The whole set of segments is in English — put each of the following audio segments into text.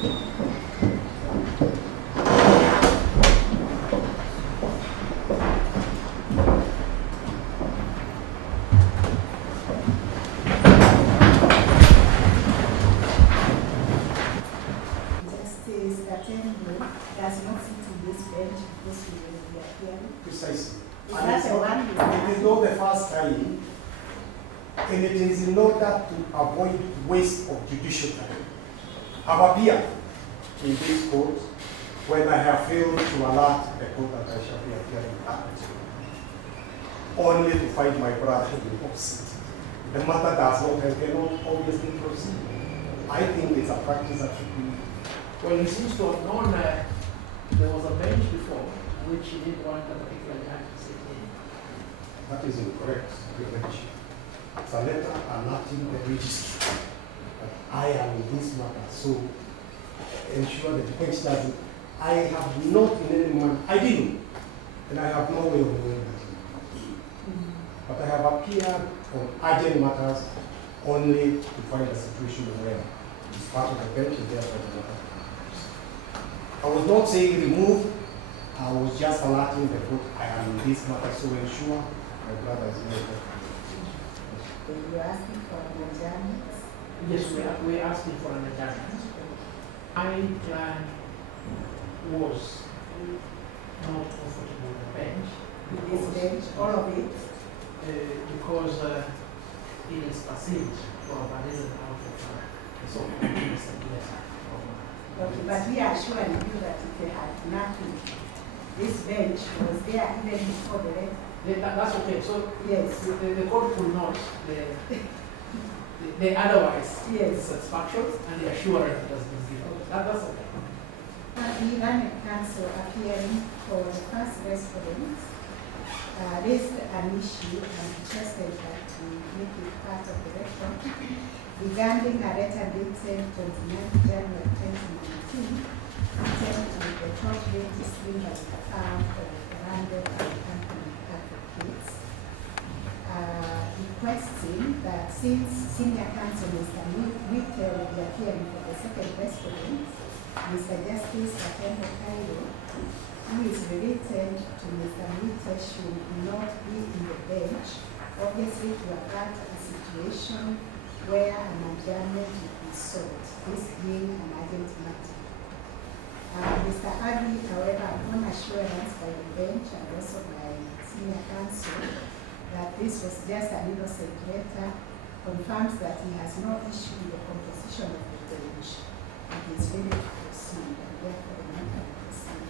Does not sit in this bench because we will be appearing. Precisely. Is that the one you it is not the first time, and it is in order to avoid waste of judicial time. I've appeared in this court when I have failed to alert the court that I shall be appearing at, only to find my brother in the opposite. The matter does not and cannot obviously proceed. I think it's a practice that should be. Well, he seems to have known there was a bench before which he didn't want a particular judge to sit in. That is incorrect, Your Lordship. It's a letter alerting the registry that I am in this matter, so ensure that the bench doesn't. I have not in any manner, I didn't, and I have no way of knowing that. But I have appeared on urgent matters only to find a situation where it's part of the bench and therefore the matter. I was not saying remove, I was just alerting the court I am in this matter, so ensure my brother is in the You're asking for an adjournment? Yes, we're asking for an adjournment. My plan was not comfortable with the bench. This bench, all of it? Because it is perceived to have arisen out of Okay, but we are assuring you that if they had nothing, this bench was there even before the rest. That's okay. So yes, the court could not the otherwise yes, satisfaction and the assurance it has been given. That's okay. We ran a council appearing for the first respondents, raised an issue and requested that we make it part of the record regarding a letter dated 29 January 2019, sent to the court registry by the account of Randall and Company Advocates, requesting that since Senior Counsel Mr. Muite will be appearing for the second respondent, Mr. Justice Atendo Cairo, who is related to Mr. Muite, should not be in the bench, obviously to avert a situation where an adjournment would be sought, this being an urgent matter. Mr. Adi, however, upon assurance by the bench and also by Senior Counsel that this was just an innocent letter, confirms that he has no issue with the composition of the bench and is ready to proceed, and therefore the matter will proceed.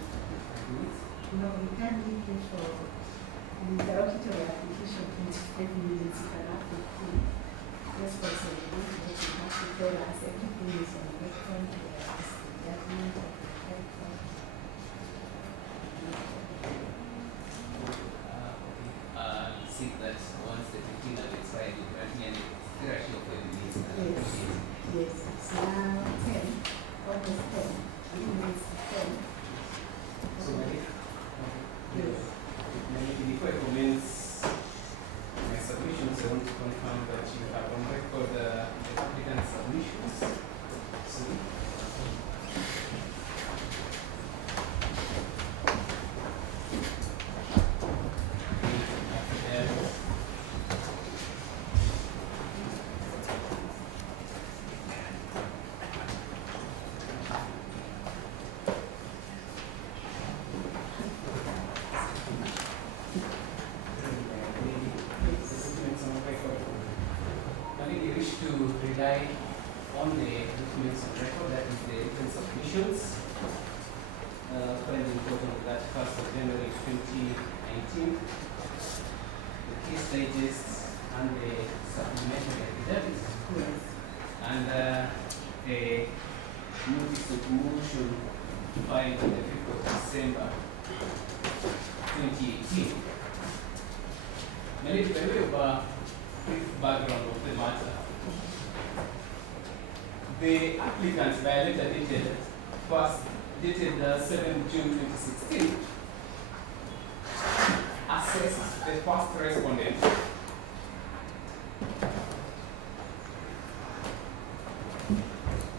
No, we can't leave you for an interlocutory application 25 minutes, you can have 15. Just for some reason, you have to tell us everything is on record, there is the judgment of the high court. See that once the 15 have expired, you grant me an extra for the minutes. Yes, it's now 10, almost 10, 3 minutes to 10. So, Yes. before I commence my submissions, I want to confirm that you have on record the applicant's submissions. So, on the documents on record, that is the written submissions, filed in court on that 1st of January 2019, the case digests and the supplementary affidavits, and a notice of motion filed on the 5th of December 2018. Maybe by way of a brief background of the matter, the applicant by letter dated 7 June 2016 assessed the first respondent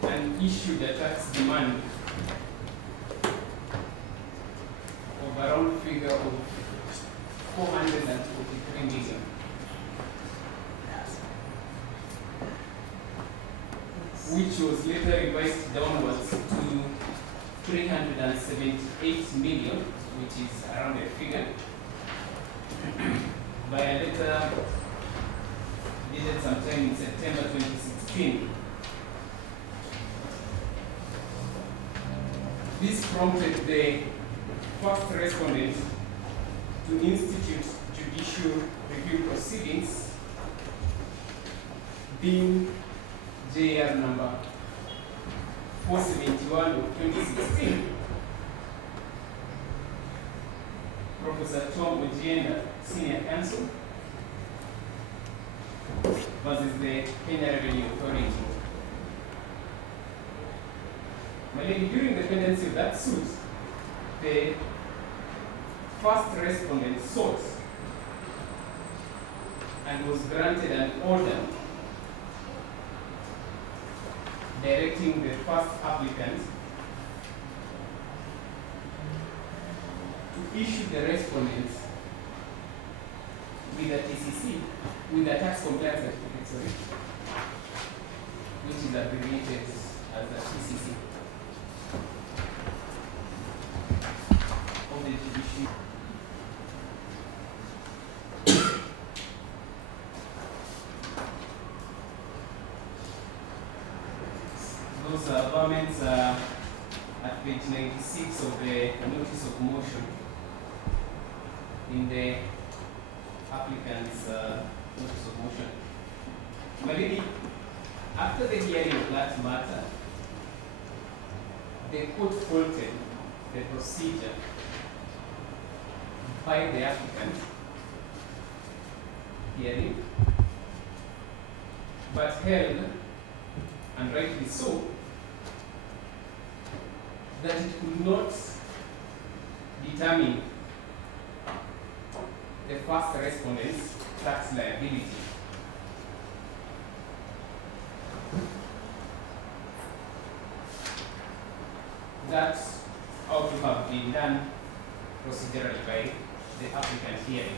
and issued a tax demand demand of around figure of 443 million. Which was later revised downwards to 378 million, which is around a figure, by a letter dated sometime in September 2016. This prompted the first respondent to institute judicial review proceedings, being JR number 471 of 2016. Professor Tom Ojienda, Senior Counsel, versus the Kenya Revenue Authority. My lady, during the pendency of that suit, the first respondent sought and was granted an order directing the first applicant to issue the respondent with a TCC, with a tax compliance certificate, sorry, which is abbreviated as a TCC of the judicial. Those comments are at page 96 of the notice of motion in the applicant's notice of motion. My lady, after the hearing of that matter, the court faulted the procedure by the applicant hearing, but held, and rightly so, that it could not determine the first respondent's tax liability. That ought to have been done procedurally by the applicant hearing.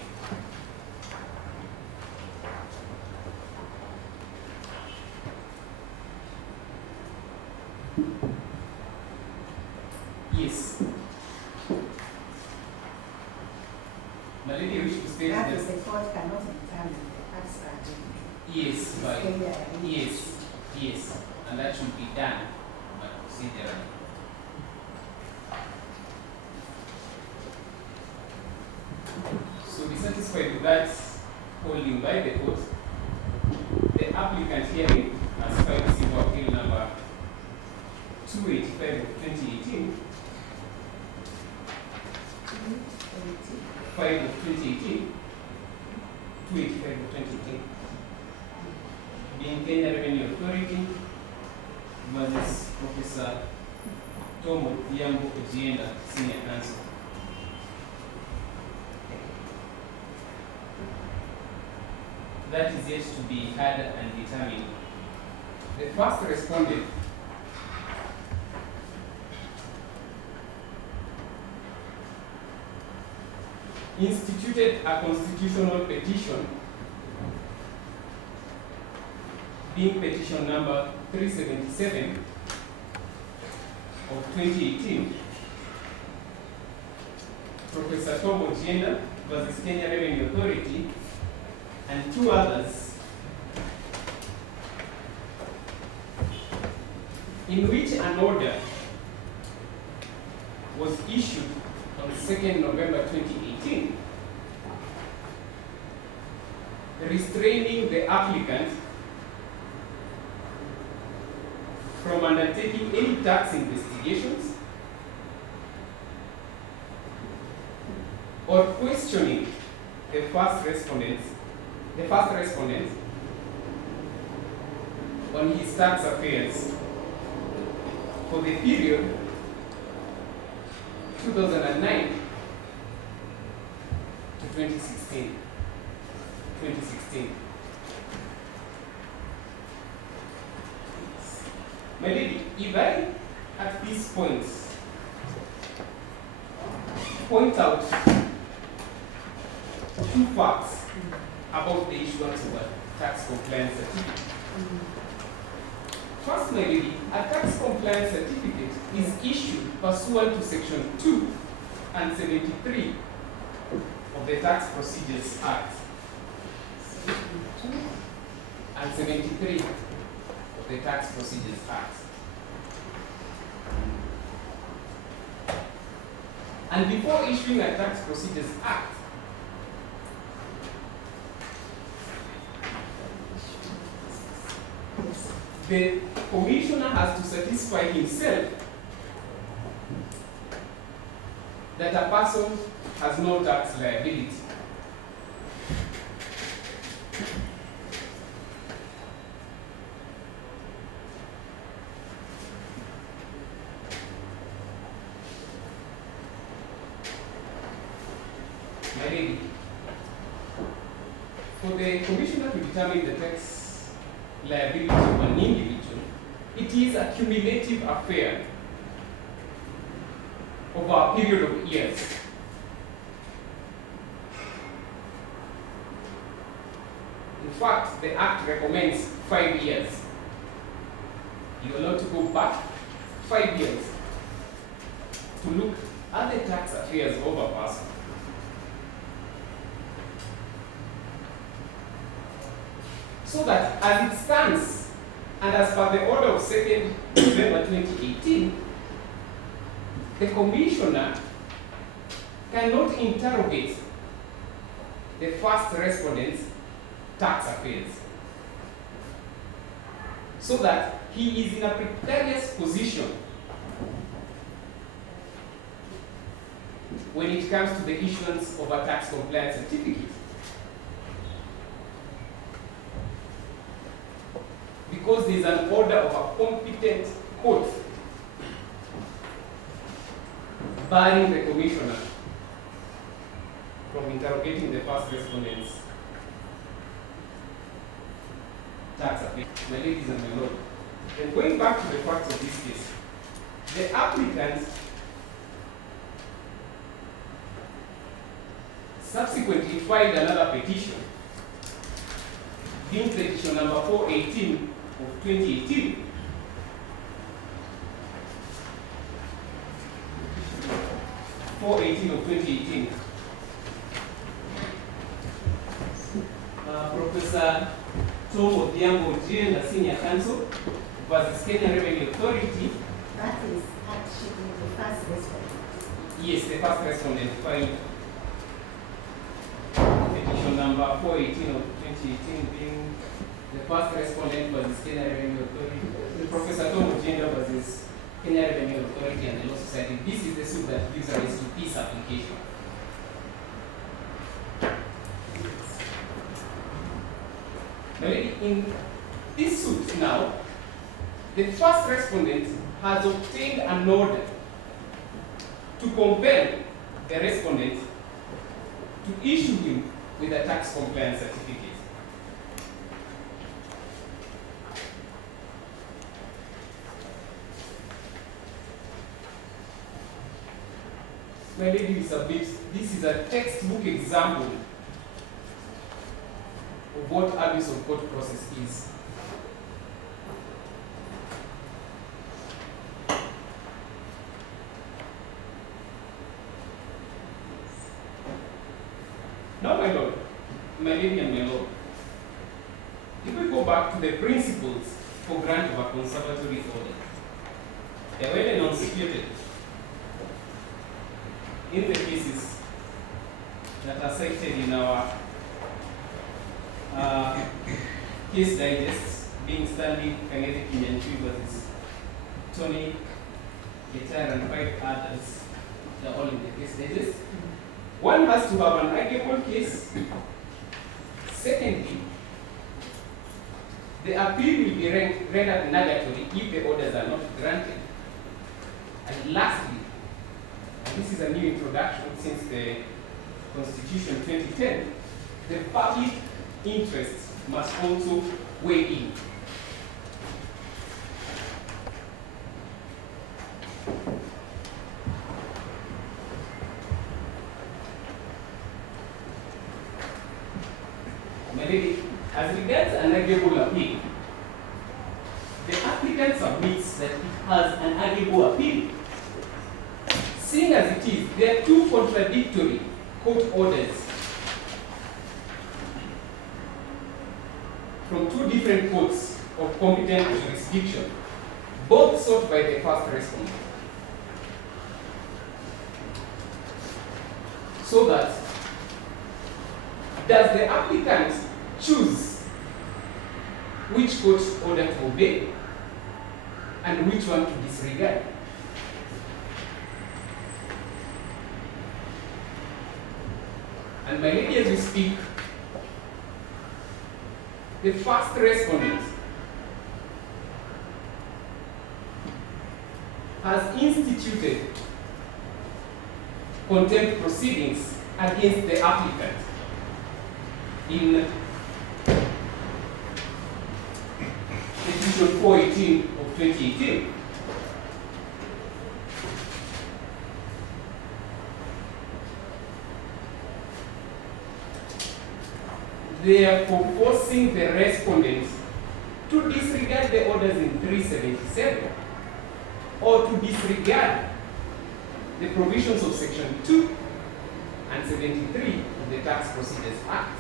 Yes. My lady, wish to state That that. is, the court cannot determine the tax liability. Yes, by Kenya, yes, and that should be done procedurally. So, be satisfied with that holding by the court. The applicant hearing has filed civil appeal number 285 of 2018. 5 of 2018, 285 of 2018, being Kenya Revenue Authority versus Professor Tom Ojienda, Senior Counsel. That is yet to be heard and determined. The first respondent instituted a constitutional petition, being petition number 377 of 2018, Professor Tom Ojienda versus Kenya Revenue Authority, and two others, in which an order was issued on 2nd November 2018, restraining the applicant from undertaking any tax investigations or questioning the first respondent on his tax affairs for the period 2009 to 2016. My lady, if I at this points point out two facts about the issuance of a tax compliance certificate. First, my lady, a tax compliance certificate is issued pursuant to Section 2 and 73 of the Tax Procedures Act. And 73 of the Tax Procedures Act. And before issuing a Tax Procedures Act, the commissioner has to satisfy himself that a person has no tax liability. My lady, for the commissioner to determine the tax liability of an individual, it is a cumulative affair over a period of years. In fact, the Act recommends 5 years. You are allowed to go back 5 years to look at the tax affairs of a person. So that as it stands, and as per the order of 2nd November 2018, the commissioner cannot interrogate the first respondent's tax affairs, so that he is in a precarious position when it comes to the issuance of a tax compliance certificate. Because there is an order of a competent court barring the commissioner from interrogating the first respondent's tax affairs. My ladies and my lord, then going back to the facts of this case, the applicant subsequently filed another petition, being petition number 418 of 2018, of 2018. Professor Tom Ojienda, Senior Counsel versus Kenya Revenue Authority. That is actually the first respondent. Yes, the first respondent filed petition number 418 of 2018, being the first respondent versus Kenya Revenue Authority. Professor Tom Ojienda versus Kenya Revenue Authority and the Law Society. This is the suit that gives rise to this application. In this suit now, the first respondent has obtained an order to compel the respondent to issue him with a tax compliance certificate. My lady will submit, this is a textbook example of what abuse of court process is. Now, my lord, my lady and my lord, if we go back to the principles for grant of a conservatory order, they are well enunciated in the cases that are cited in our case digests, being Stanley Kangeti Kinyanchui versus Tony Getara and 5 others. They are all in the case digest. One has to have an arguable case. Secondly, the appeal will be rendered nugatory if the orders are not granted. And lastly, and this is a new introduction since the Constitution 2010, the public interest must also weigh in. As regards an arguable appeal, the applicant submits that it has an arguable appeal. Seeing as it is, there are two contradictory court orders from two different courts of competent jurisdiction, both sought by the first respondent. So that, does the applicant choose which court order to obey and which one to disregard? And my lady, as we speak, the first respondent has instituted contempt proceedings against the applicant in Petition 418 of 2018. Therefore, forcing the respondents to disregard the orders in 377 or to disregard the provisions of Section 2 and 73 of the Tax Procedures Act.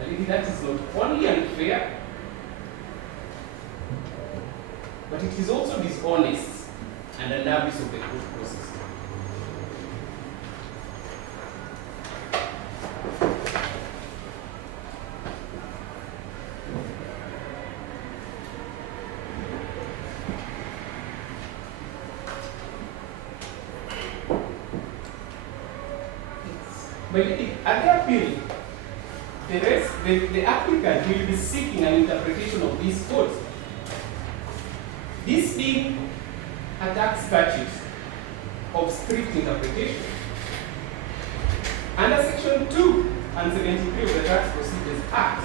I think that is not only unfair, but it is also dishonest and an abuse of the court process. But at the appeal, the applicant will be seeking an interpretation of this code. This being a tax statute of strict interpretation. Under Section 2 and 73 of the Tax Procedures Act,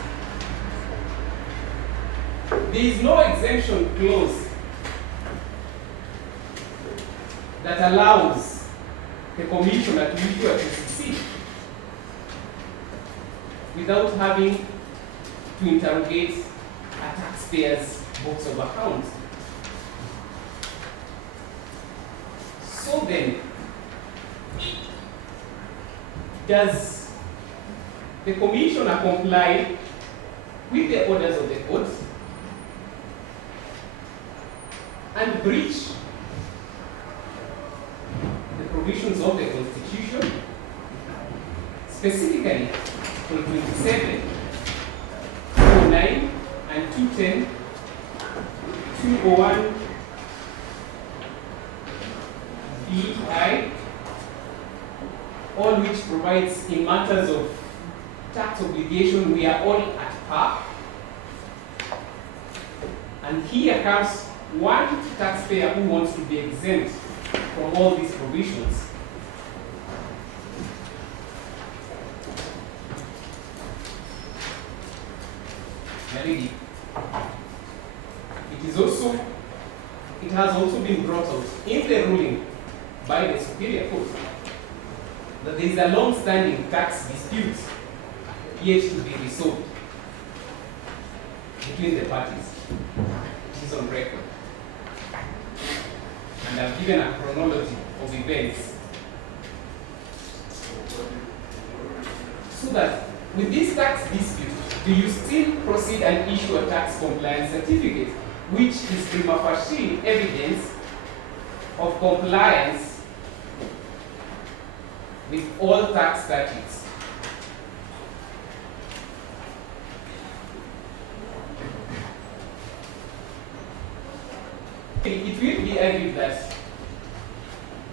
there is no exemption clause that allows the commissioner to issue a JSC without having to interrogate a taxpayer's books of accounts. So then, does the commissioner comply with the orders of the court and breach the provisions of the Constitution, specifically from 27, 209, and 210, 201, BI, all which provides in matters of tax obligation, we are all at par. And here comes one taxpayer who wants to be exempt from all these provisions. It has also been brought out in the ruling by the Superior Court that there is a long-standing tax dispute yet to be resolved between the parties. It is on record. And I've given a chronology of events so that with this tax dispute, do you still proceed and issue a tax compliance certificate, which is prima facie evidence of compliance with all tax statutes? It will be argued that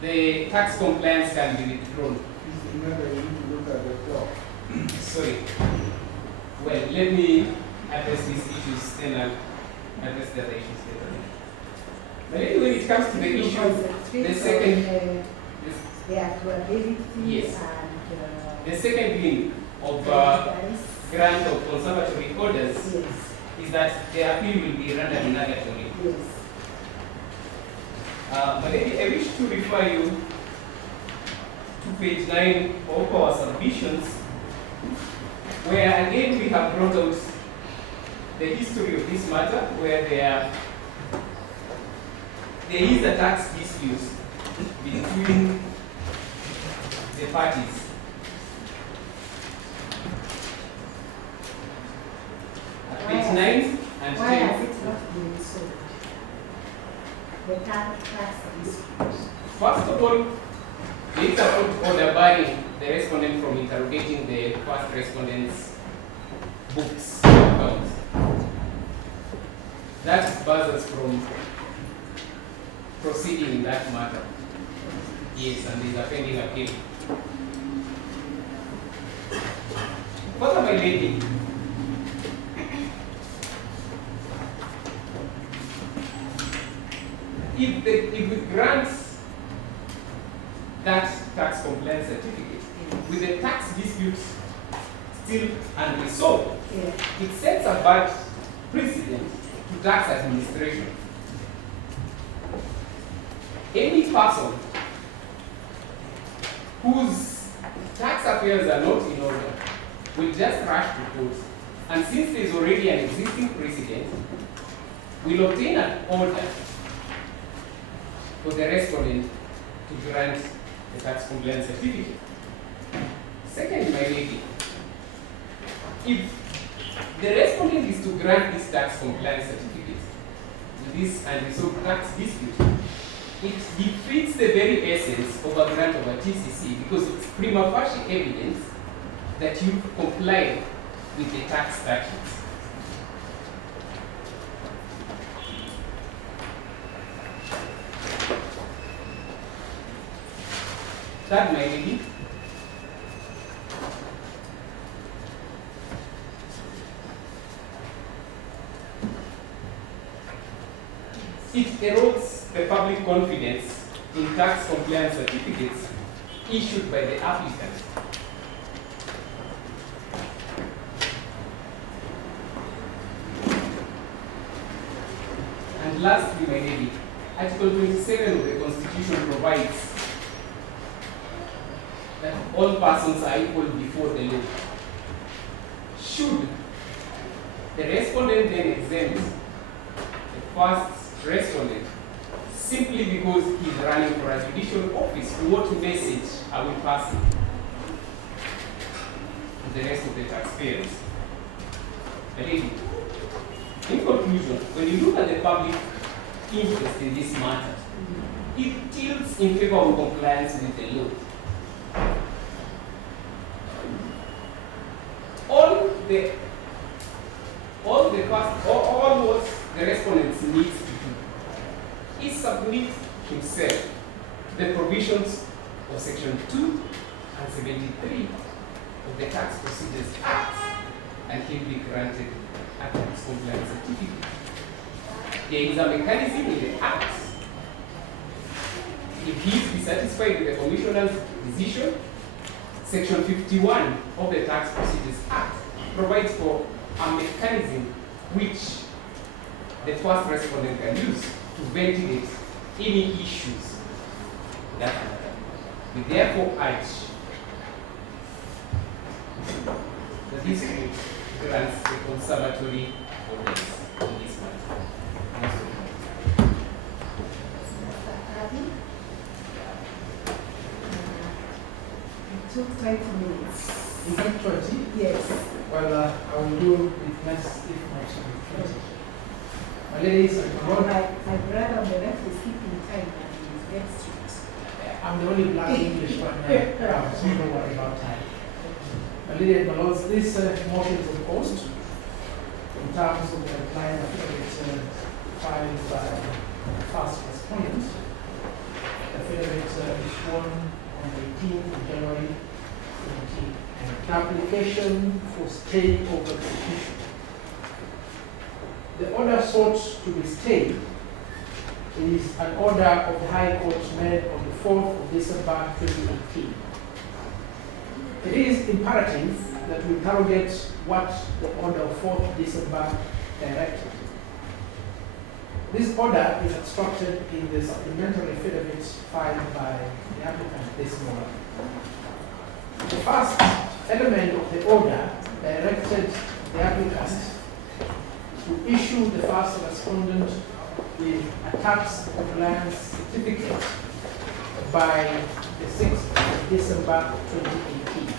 the tax compliance can be withdrawn. Please remember, you need to look at the clock. Sorry. Well, let me address these issues, then I'll address the other issues later. But anyway, when it comes to the issue, the second, the actuality yes, and the second link of grant of conservatory orders yes. is that the appeal will be rendered nugatory. Yes. But I wish to refer you to page 9 of our submissions, where again we have brought out the history of this matter, where there is a tax dispute between the parties. At page 9 and Why 10. has it not been resolved? The tax dispute. First of all, it's a court order barring the respondent from interrogating the first respondent's books accounts. That bars us from proceeding in that matter. Yes, and is a pending appeal. Further, my lady, if we grant that tax compliance certificate with the tax dispute still unresolved, Yeah. it sets a bad precedent to tax administration. Any person whose tax affairs are not in order will just rush to court, and since there is already an existing precedent, will obtain an order for the respondent to grant the tax compliance certificate. Second, my lady, if the respondent is to grant this tax compliance certificate with this unresolved tax dispute, it defeats the very essence of a grant of a TCC, because it's prima facie evidence that you comply with the tax statutes. That, my lady, it erodes the public confidence in tax compliance certificates issued by the applicant. And lastly, my lady, Article 27 of the Constitution provides that all persons are equal before the law. Should the respondent then exempt the first respondent simply because he is running for a judicial office, what message are we passing to the rest of the taxpayers? Lady, in conclusion, when you look at the public interest in this matter, it tilts in favor of compliance with the law. All what the respondent needs to do is submit himself to the provisions of Section 2 and 73 of the Tax Procedures Act, and he'll be granted a tax compliance certificate. There is a mechanism in the Act. If he is dissatisfied with the Commissioner's decision, Section 51 of the Tax Procedures Act provides for a mechanism which the first respondent can use to ventilate any issues that matter. We therefore urge that this court grants a conservatory orders in this matter. It took 20 minutes. Is it 20? Yes. Well, I will do it next, if not 20. My ladies and gentlemen, My brother on the left is keeping time and he's very strict. I'm the only black English one now, so don't worry about time. My ladies and lords, this motion is opposed in terms of the client affidavit filed by the first respondent. The affidavit is sworn on the 18th of January 2020. An application for stay of execution. The order sought to be stayed is an order of the High Court made on the 4th of December 2018. It is imperative that we interrogate what the order of 4th December directed. This order is instructed in the supplementary affidavit filed by the applicant this morning. The first element of the order directed the applicant to issue the first respondent with a tax compliance certificate by the 6th of December 2018.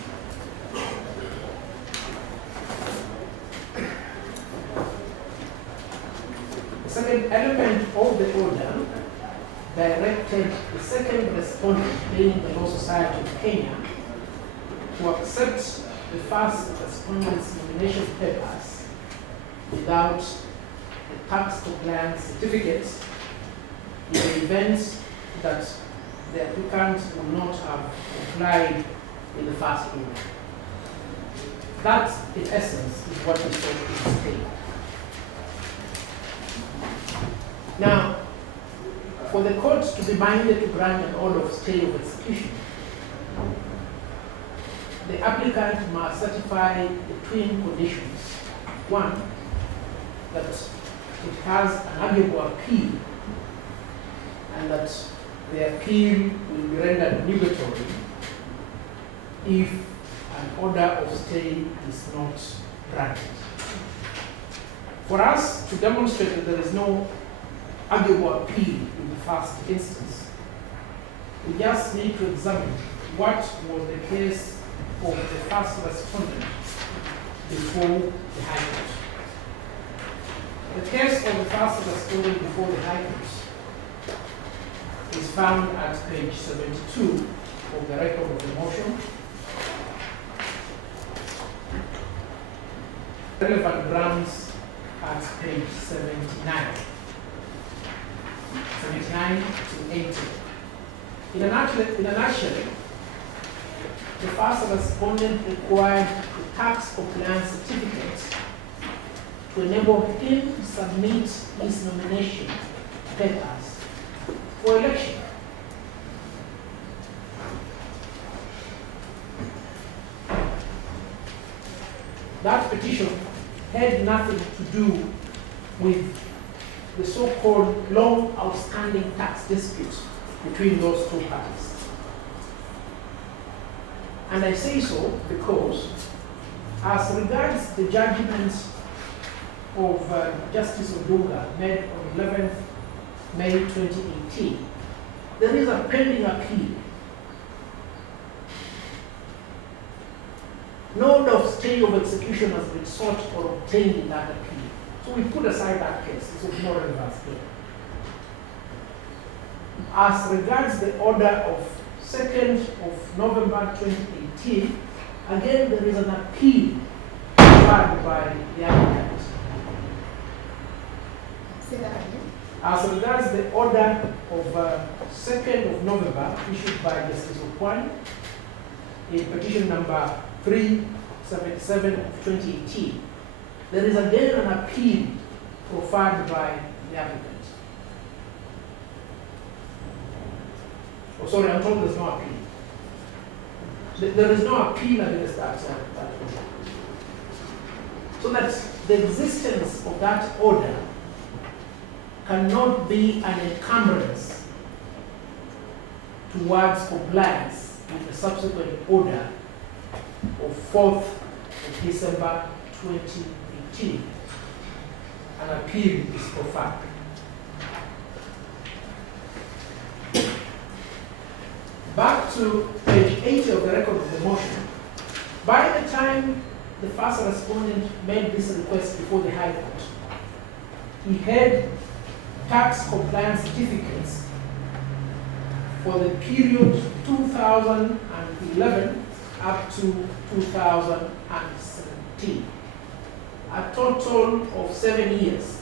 The second element of the order directed the second respondent, being the Law Society of Kenya, to accept the first respondent's nomination papers without the tax compliance certificate in the event that the applicant will not have complied with the first order. That, in essence, is what we saw in the state. Now, for the court to be minded to grant an order of stay of execution, the applicant must certify the twin conditions. One, that it has an arguable appeal, and that the appeal will be rendered nugatory if an order of stay is not granted. For us to demonstrate that there is no arguable appeal in the first instance, we just need to examine what was the case of the first respondent before the High Court. The case of the first respondent before the High Court is found at page 72 of the record of the motion. Relevant grounds at page 79 to 80. In a nutshell, the first respondent required a tax compliance certificate to enable him to submit his nomination papers for election. That petition had nothing to do with the so-called long outstanding tax dispute between those two parties. And I say so because, as regards the judgment of Justice Odunga made on 11th May 2018, there is a pending appeal. No order of stay of execution has been sought or obtained in that appeal. So we put aside that case, it's of no relevance here. As regards the order of 2nd of November 2018, again there is an appeal filed by the applicant. Say that again. As regards the order of 2nd of November issued by Justice Okwani in petition number 377 of 2018, there is again an appeal proffered by the applicant. Oh, sorry, I'm told there's no appeal. There is no appeal against that order. So that the existence of that order cannot be an encumbrance towards compliance with the subsequent order of 4th of December 2018. An appeal is proffered. Back to page 80 of the record of the motion. By the time the first respondent made this request before the High Court, he had tax compliance certificates for the period 2011 up to 2017. A total of 7 years.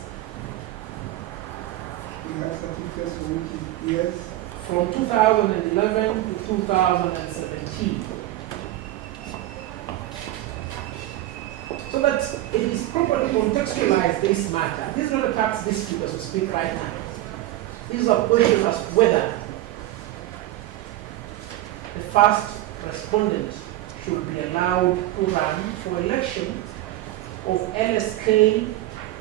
You have certificates for which years? From 2011 to 2017. So that it is properly contextualized this matter. This is not a tax dispute as we speak right now. This is a question as to whether the first respondent should be allowed to run for election of LSK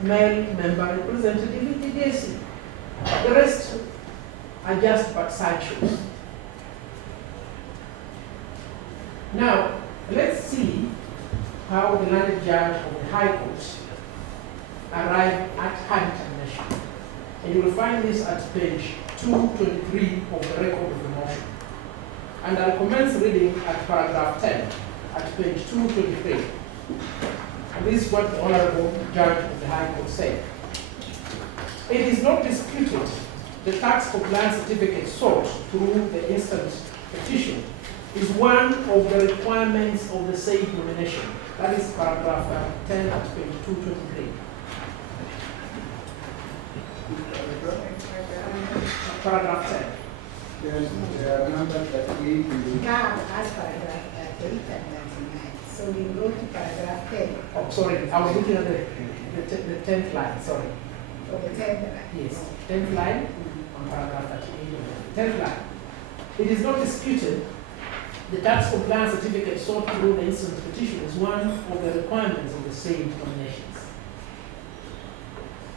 male member representative in the JSC. The rest are just but sideshows. Now, let's see how the learned judge of the High Court arrived at her determination. And you will find this at page 223 of the record of the motion. And I'll commence reading at paragraph 10, at page 223. And this is what the Honorable Judge of the High Court said. It is not disputed the tax compliance certificate sought through the instant petition is one of the requirements of the said nomination. That is paragraph 10 at page 223. Paragraph 10. Yes, there are numbers that 8 in the Now, as paragraph 8 and 99. So we go to paragraph 10. Oh, sorry, I was looking at the 10th line, sorry. For the 10th line. Yes, 10th line on paragraph 38. 10th line. It is not disputed the tax compliance certificate sought through the instant petition is one of the requirements of the same nominations.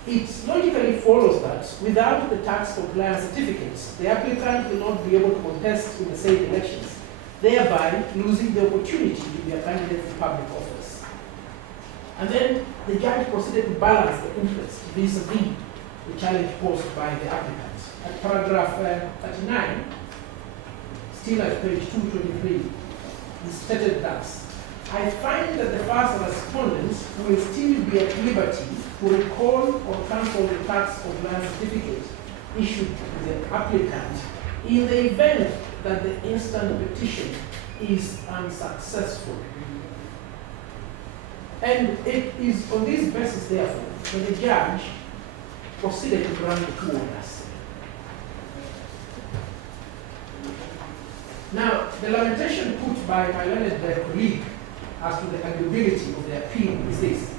It logically follows that without the tax compliance certificates, the applicant will not be able to contest in the same elections, thereby losing the opportunity to be a candidate for public office. And then the judge proceeded to balance the interest vis-a-vis the challenge posed by the applicant. At paragraph 39, still at page 223, is stated thus: I find that the first respondent will still be at liberty to recall or cancel the tax compliance certificate issued to the applicant in the event that the instant petition is unsuccessful. And it is on this basis, therefore, that the judge proceeded to grant the two orders. Now, the lamentation put by my learned colleague as to the arguability of the appeal is this: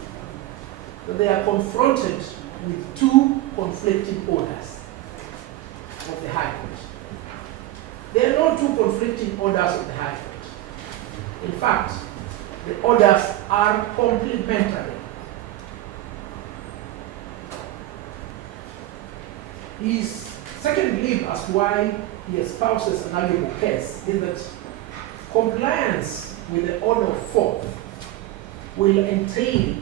that they are confronted with two conflicting orders of the High Court. There are no two conflicting orders of the High Court. In fact, the orders are complementary. His second belief as to why he espouses an arguable case is that compliance with the order of 4 will entail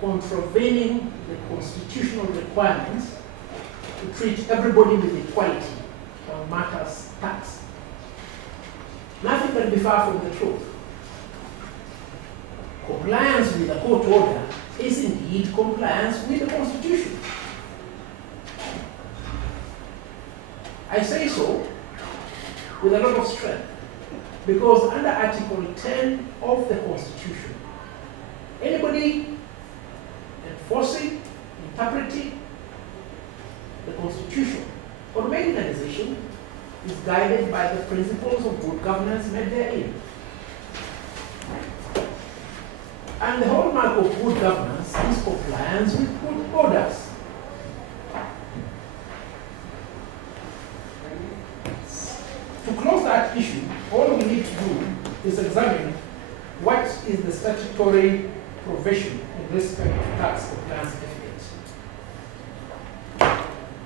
contravening the constitutional requirements to treat everybody with equality on matters tax. Nothing can be far from the truth. Compliance with the court order is indeed compliance with the Constitution. I say so with a lot of strength because under Article 10 of the Constitution, anybody enforcing, interpreting the Constitution or making a decision is guided by the principles of good governance made therein. And the hallmark of good governance is compliance with good orders. To close that issue, all we need to do is examine what is the statutory provision in respect to tax compliance certificates.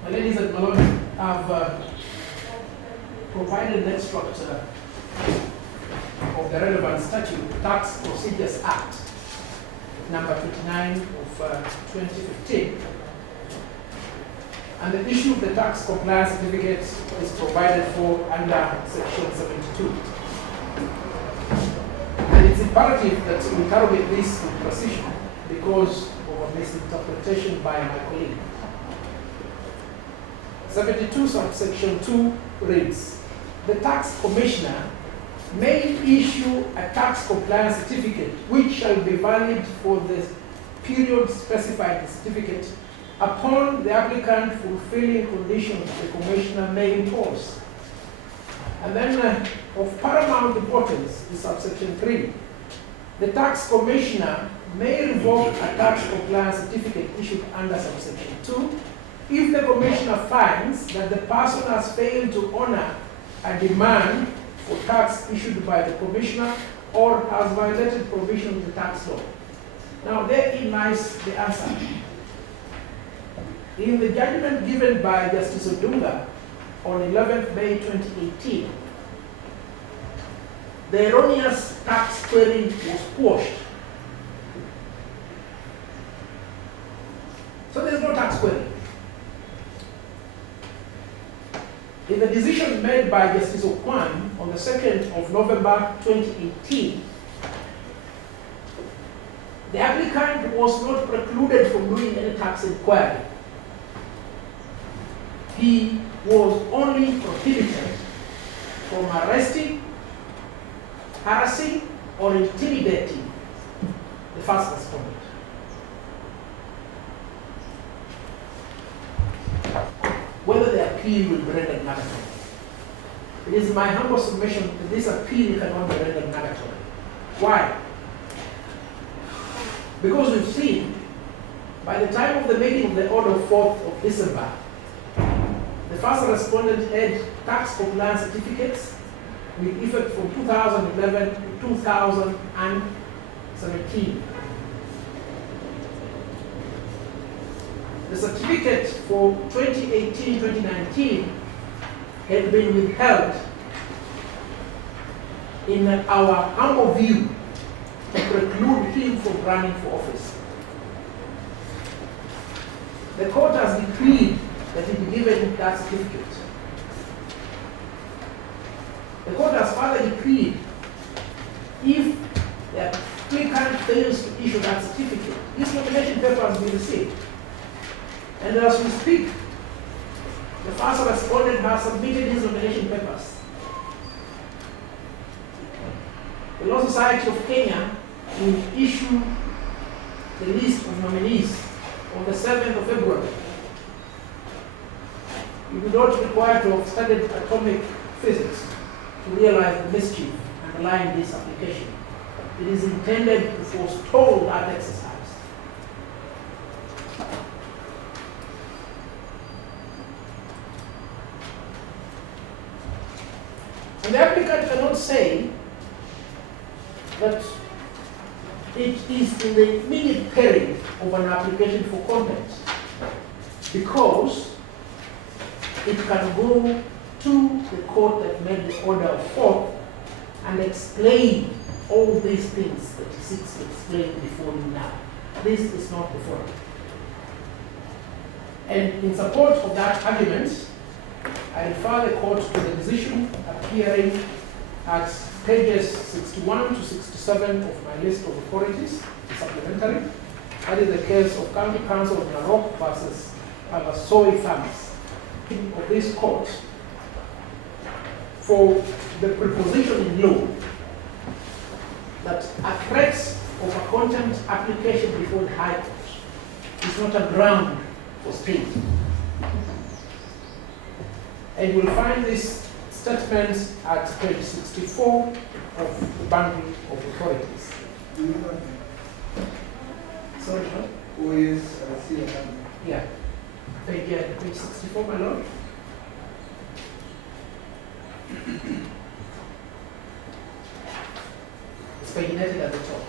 My ladies and gentlemen, I've provided an extract of the relevant statute, Tax Procedures Act, number 29 of 2015. And the issue of the tax compliance certificate is provided for under section 72. And it's imperative that we interrogate this with precision because of a misinterpretation by my colleague. 72 subsection 2 reads, the tax commissioner may issue a tax compliance certificate which shall be valid for the period specified in the certificate upon the applicant fulfilling conditions the commissioner may impose. And then of paramount importance is subsection 3. The tax commissioner may revoke a tax compliance certificate issued under subsection 2 if the commissioner finds that the person has failed to honor a demand for tax issued by the commissioner or has violated provision of the tax law. Now therein lies the answer. In the judgment given by Justice Odunga on 11th May 2018, the erroneous tax query was quashed. So there is no tax query. In the decision made by Justice Okwan on the 2nd of November 2018, the applicant was not precluded from doing any tax inquiry. He was only prohibited from arresting, harassing, or intimidating the first respondent. Whether the appeal will be rendered mandatory. It is my humble submission that this appeal cannot be rendered mandatory. Why? Because we've seen, by the time of the making of the order 4th of December, the first respondent had tax compliance certificates with effect from 2011 to 2017. The certificate for 2018-2019 had been withheld in our humble view to preclude him from running for office. The court has decreed that he be given that certificate. The court has further decreed if the applicant fails to issue that certificate, this nomination paper has been received. And as we speak, the first respondent has submitted his nomination papers. The Law Society of Kenya will issue the list of nominees on the 7th of February. You do not require to have studied atomic physics to realize the mischief underlying this application. It is intended to forestall that exercise. And the applicant cannot say that it is in the immediate period of an application for content, because it can go to the court that made the order of 4th and explain all these things that he seeks to explain before you now. This is not the forum. And in support of that argument, I refer the court to the decision appearing at pages 61 to 67 of my list of authorities, the supplementary. That is the case of County Council of Narok versus Pagasoi Farms of this court for the proposition in law that a threat of a contempt application before the High Court is not a ground for stay. And you will find this statement at page 64 of the Bundle of Authorities. Sorry, John? Who is C. Yeah. Page 64, my lord. It's paginated at the top.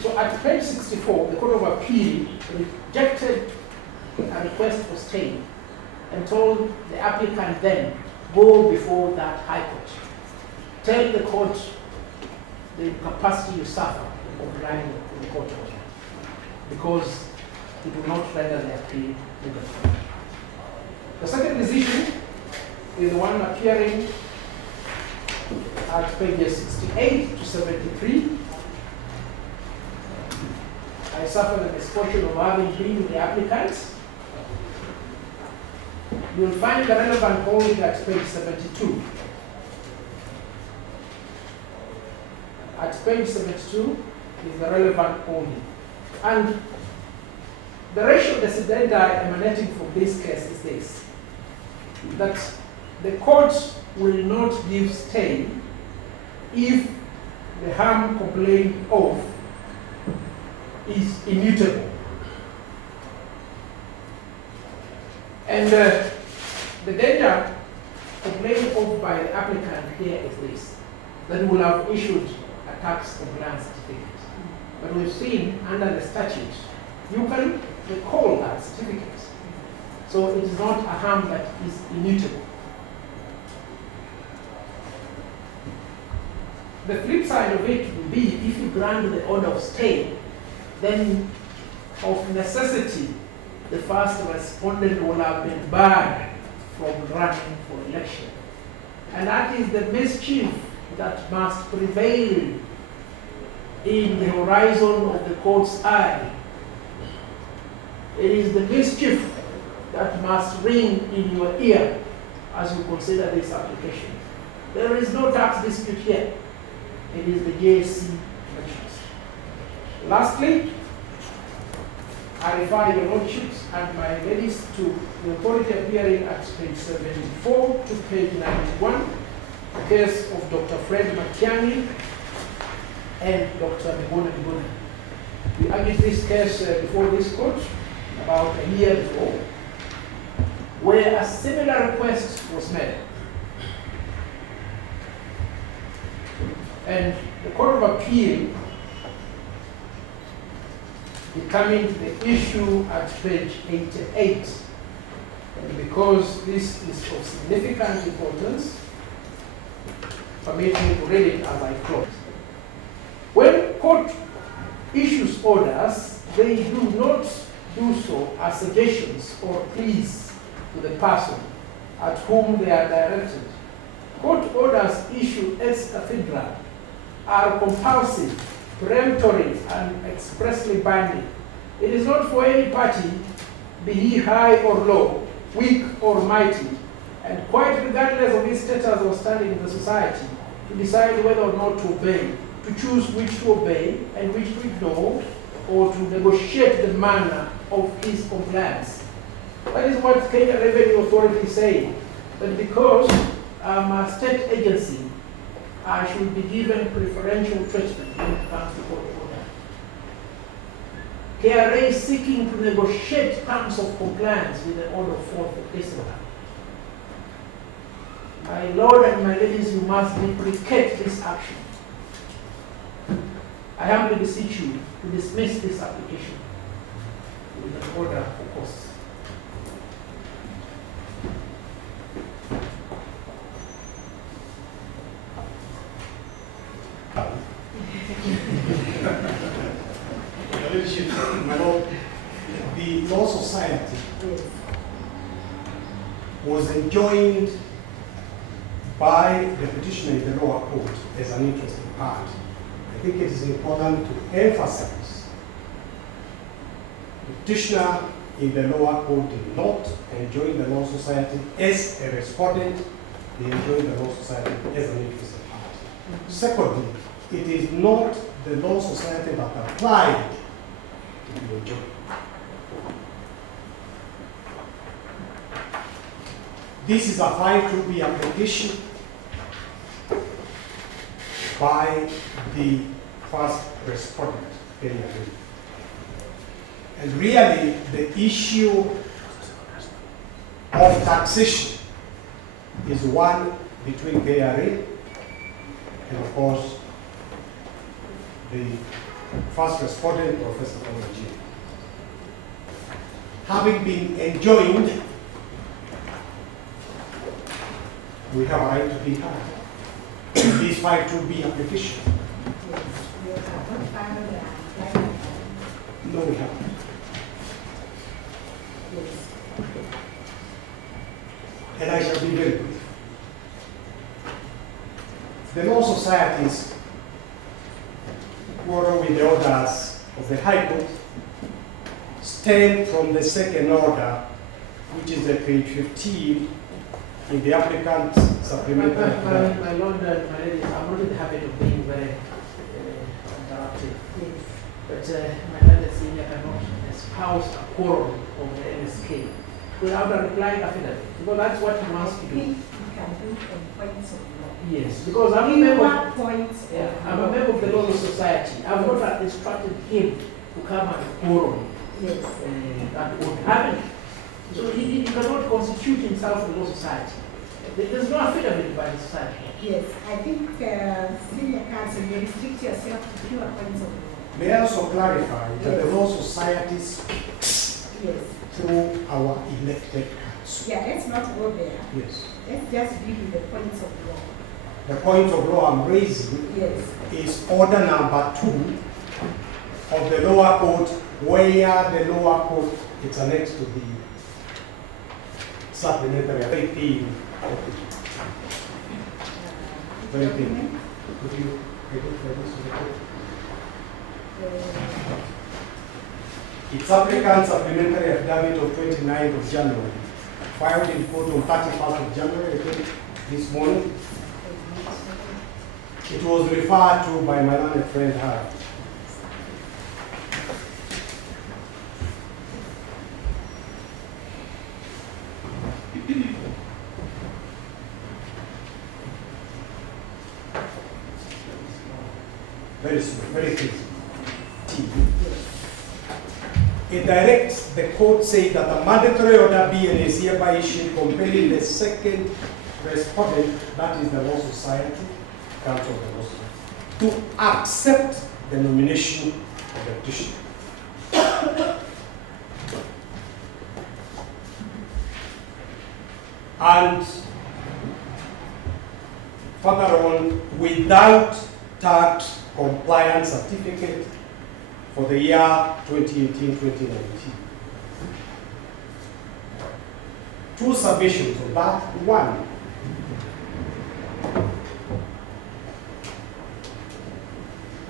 So at page 64, the Court of Appeal rejected a request for stay and told the applicant then, go before that High Court. Tell the court the incapacity you suffer of running the court order, because it will not render the appeal legal. The second decision is the one appearing at pages 68 to 73. I suffer the misfortune of having been with the applicants. You will find the relevant holding at page 72. At page 72 is the relevant holding. And the ratio decidendi emanating from this case is this, that the court will not give stay if the harm complained of is immutable. And the danger complained of by the applicant here is this, that we will have issued a tax compliance certificate. But we've seen under the statute, you can they call that certificate. So it is not a harm that is immutable. The flip side of it will be if you grant the order of stay, then of necessity, the first respondent will have been barred from running for election. And that is the mischief that must prevail in the horizon of the court's eye. It is the mischief that must ring in your ear as you consider this application. There is no tax dispute here. It is the JSC elections. Lastly, I refer your lordships and my ladies to the authority appearing at page 74 to page 91, the case of Dr. Fred Matiang'i and Dr. Miguna. We argued this case before this court about a year before, where a similar request was made. And the Court of Appeal determined the issue at page 88. And because this is of significant importance, permit me to read it as I close. When court issues orders, they do not do so as suggestions or pleas to the person at whom they are directed. Court orders issued ex cathedra are compulsive, peremptory, and expressly binding. It is not for any party, be he high or low, weak or mighty, and quite regardless of his status or standing in the society, to decide whether or not to obey, to choose which to obey and which to ignore, or to negotiate the manner of his compliance. That is what Kenya Revenue Authority is saying, that because I'm a state agency, I should be given preferential treatment when it comes to court order. KRA is seeking to negotiate terms of compliance with the order 4th of December. My Lord and my ladies, you must deprecate this action. I humbly beseech you to dismiss this application with an order for costs. My Lord, the Law Society was enjoined by the petitioner in the lower court as an interested party. I think it is important to emphasize the petitioner in the lower court did not enjoin the Law Society as a respondent, they enjoined the Law Society as an interested party. Secondly, it is not the Law Society that applied to be enjoined. This is a 5-2B application by the first respondent, KRA. And really, the issue of taxation is one between KRA and, of course, the first respondent, Prof Tom Ojienda. Having been enjoined, we have a right to be heard in this 5-2B application. No, we haven't. And I shall be very brief. The Law Societies, quarrel with the orders of the High Court, stem from the second order, which is at page 15 in the applicant's supplementary. My Lord and my ladies, I'm not in the habit of being very interruptive. But my lady senior cannot espouse a quarrel of the NSK without a replying affidavit, because that's what he wants to do. You can do on points of law. Yes, because I'm a member of the Law Society. I've not instructed him to come and quarrel. Yes. That would happen. So he cannot constitute himself a Law Society. There's no affidavit by the society. Yes, I think senior counsel, you restrict yourself to pure points of law. May I also clarify that the Law Societies Yes. through our elected council. Yeah, let's not go there. Yes. Let's just deal with the points of law. The point of law I'm raising Yes. is order number 2 of the lower court, where the lower court is annexed to the supplementary thing. Very thin. Document. Could you identify this to the court? It's applicant supplementary affidavit of 29th of January, filed in court on 31st of January, I think, this morning. It was referred to by my learned friend Harry. Very small, very thin. It directs the court say that the mandatory order being is hereby issued compelling the second respondent, that is the Law Society, Council of the Law Society, to accept the nomination of the petitioner. And further on, without tax compliance certificate for the year 2018-2019. 2 submissions of that. One,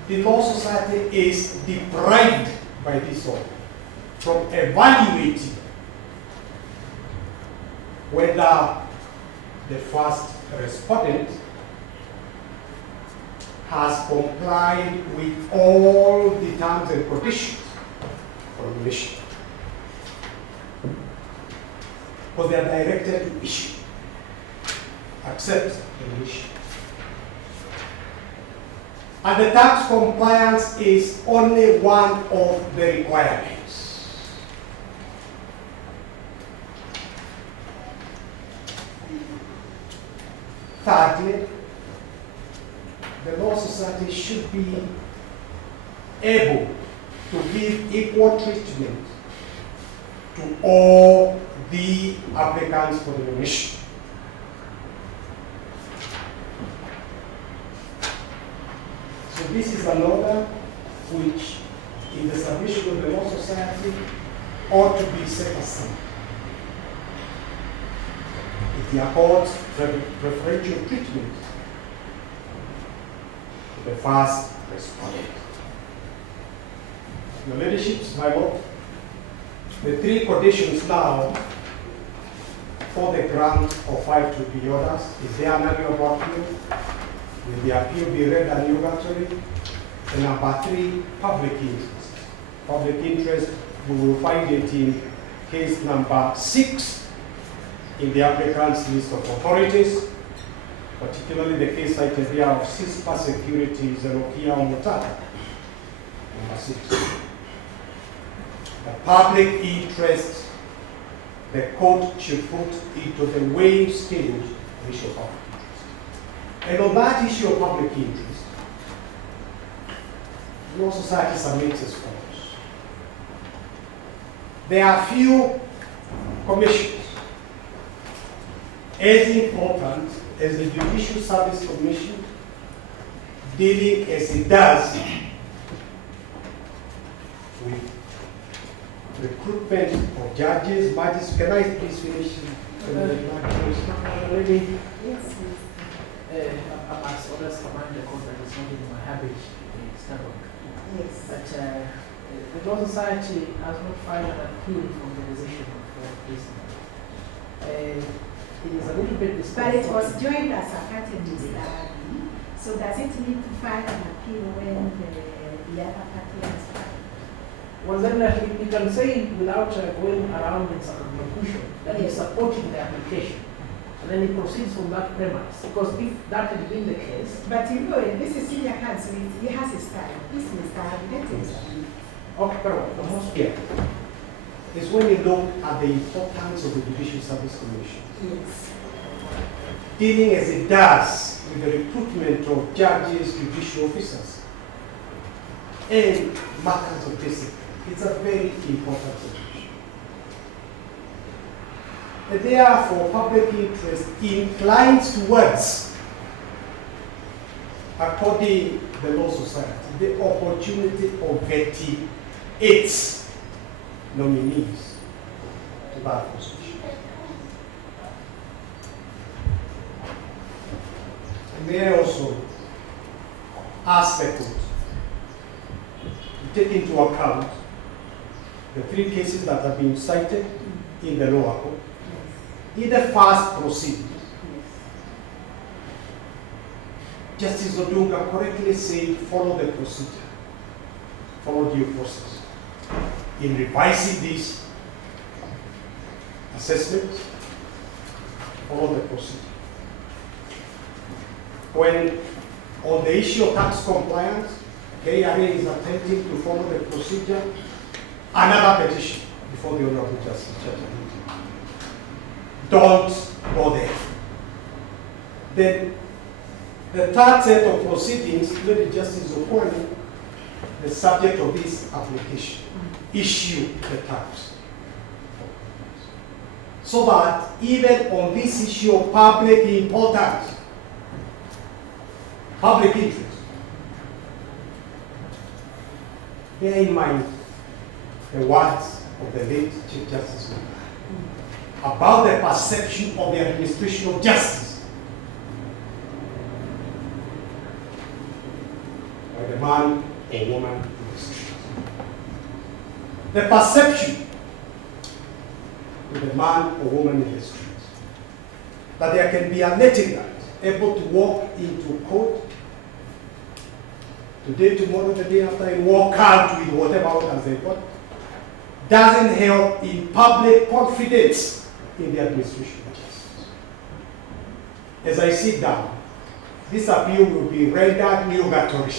the Law Society is deprived by this order from evaluating whether the first respondent has complied with all the terms and conditions for nomination. Because they are directed to issue, accept the nomination. And the tax compliance is only one of the requirements. Thirdly, the Law Society should be able to give equal treatment to all the applicants for the nomination. So this is an order which, in the submission of the Law Society, ought to be set aside. It accords preferential treatment to the first respondent. Your Ladyship, my lord, the 3 conditions now for the grant of 5 2B orders is there an arguable appeal? Will the appeal be read annulatory? And number 3, public interest. Public interest, we will find it in case number 6 in the applicant's list of authorities, particularly the case cited here of CISPA Securities Rokia Omutata, number 6. The public interest, the court should put into the weighing scale the issue of public interest. And on that issue of public interest, the Law Society submits as follows. There are few commissions as important as the Judicial Service Commission, dealing as it does with recruitment of judges, magistrates. Can I please finish? Already, Yes, I must always command the court that it's not in my habit to be stubborn. yes. But the Law Society has not filed an appeal from the decision of this. It is a little bit But it was disconcerting. joined as a party study. So does it need to file an appeal when the other party has filed? Well, then you can say without going around in circumlocution that he's Yes. supporting the application. And then he proceeds from that premise. Because if that had been the case, But you know, this is senior counsel, he has his time. This Mr. Let him submit. okay, pero the most Here is when you look at the importance of the Judicial Service Commission, Yes. dealing as it does with the recruitment of judges, judicial officers, and matters of discipline. It's a very important situation. therefore public interest inclines towards, according to the Law Society, the opportunity of vetting its nominees to that position. And may I also ask the court to take into account the 3 cases that have been cited in the lower court. In the first proceeding, Justice Odunga correctly said, follow the procedure, follow due process. In revising this assessment, follow the procedure. When on the issue of tax compliance, KRA is attempting to follow the procedure, another petition before the Honorable Justice Judge. Don't go there. Then the third set of proceedings, Lady Justice Ojienda, the subject of this application, issue the tax. So that even on this issue of public importance, public interest, bear in mind the words of the late Chief Justice about the perception of the administration of justice by the man or woman in the street. The perception of the man or woman in the street that there can be a litigant able to walk into court today, tomorrow, the day after, and walk out with whatever orders they got, doesn't help in public confidence in the administration of justice. As I sit down, this appeal will be rendered nugatory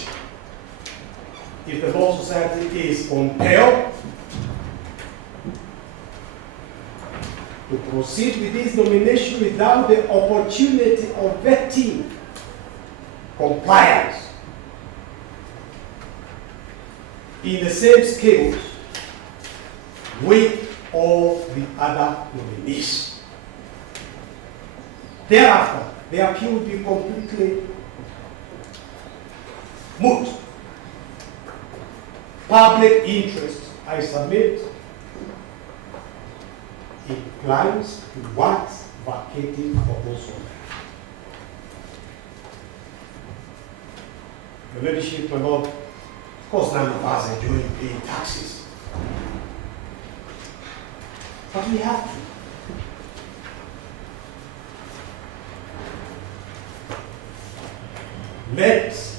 if the Law Society is compelled to proceed with this nomination without the opportunity of vetting compliance in the same scale with all the other nominees. Thereafter, the appeal will be completely moot. Public interest, I submit, inclines towards vacating of those orders. The leadership will not, of course, none of us enjoy paying taxes. But we have to. Let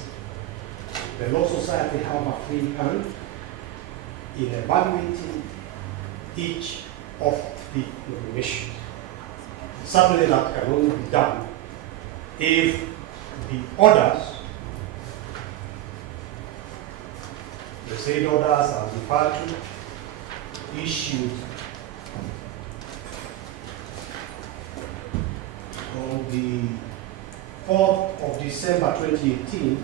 the Law Society have a free hand in evaluating each of the nominations. Certainly that can only be done if the orders, the said orders are referred to, issued on the 4th of December 2018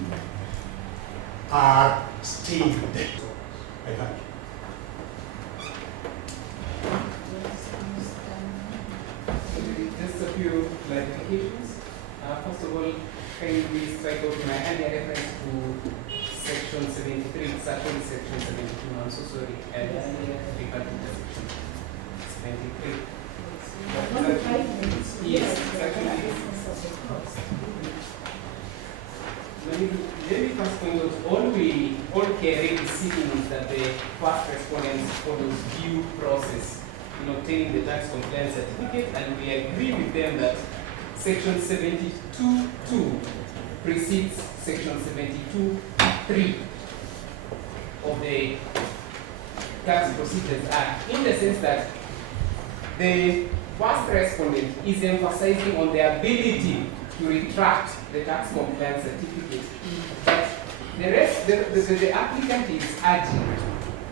are still there. I thank you. Just a few clarifications. First of all, can you please try to my earlier reference to section 73, it's actually section 72, I'm so sorry. And referred to the section 73. Yes, exactly. Let me first point out, all KRA is seeking is that the first respondents follows due process in obtaining the tax compliance certificate, and we agree with them that section 72.2 precedes section 72.3 of the Tax Procedures Act, in the sense that the first respondent is emphasizing on the ability to retract the tax compliance certificate. But the rest, the applicant is urging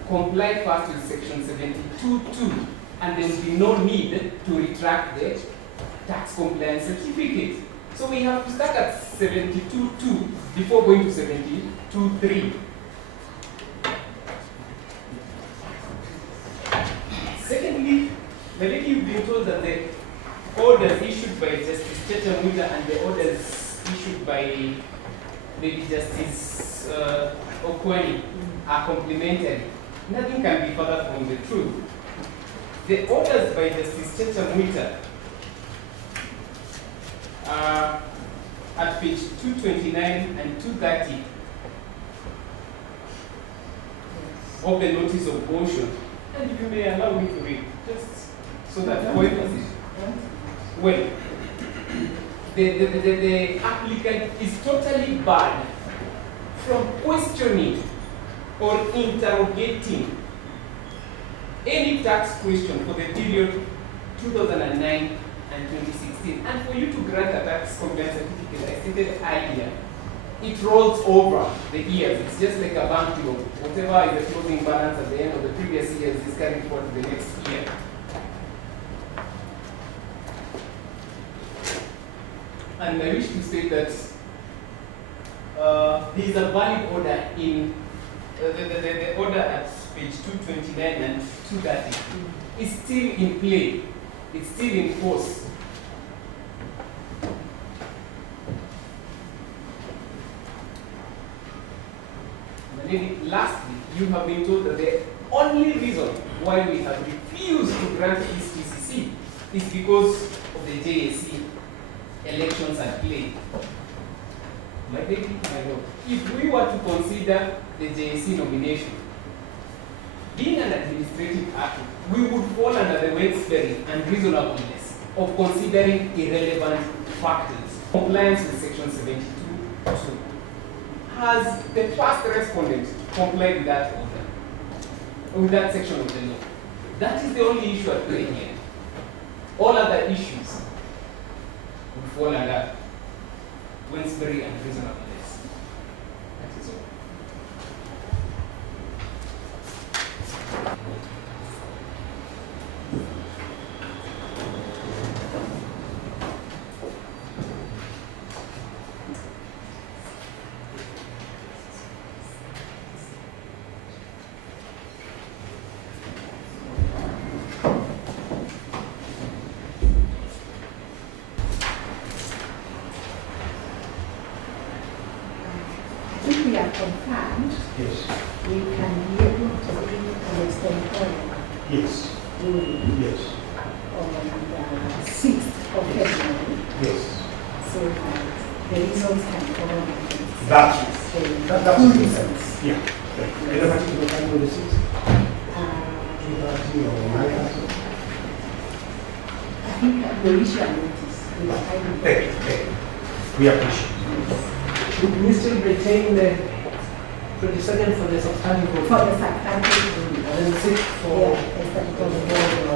comply first with section 72.2, and there will be no need to retract the tax compliance certificate. So we have to start at 72.2 before going to 72.3. Secondly, the lady you've been told that the orders issued by Justice Muite and the orders issued by maybe Justice Okwani are complementary. Nothing can be further from the truth. The orders by Justice Muite are at page 229 and 230 of the notice of motion. And if you may allow me to read, just so that point is it. Well, the applicant is totally barred from questioning or interrogating any tax question for the period 2009 and 2016. And for you to grant a tax compliance certificate, I stated earlier, it rolls over the years. It's just like a bank loan. Whatever is the closing balance at the end of the previous years is carried forward to the next year. And I wish to state that there is a valid order in the order at page 229 and 230 is still in play. It's still in force. And then lastly, you have been told that the only reason why we have refused to grant this PCC is because of the JSC elections at play. My baby, my lord, if we were to consider the JSC nomination being an administrative act, we would fall under the Westbury unreasonableness of considering irrelevant factors. Compliance with section 72(2). Has the first respondent complied with that order, with that section of the law? That is the only issue at play here. All other issues would fall under Westbury unreasonableness. That is all. If we are confirmed, Yes. we can be able to bring an extemporeal Yes. ruling Yes. on the 6th of February, Yes. so that the results can follow. That's That's it. reasons. Yeah. Any particular time for the 6th? 2:30 or 9:30? I think we'll issue a notice with the time. Thank you. Thank you. We appreciate it. Should we still retain the 22nd for the substantive vote? For the substantive ruling. And then 6th for Yeah, extemporeal.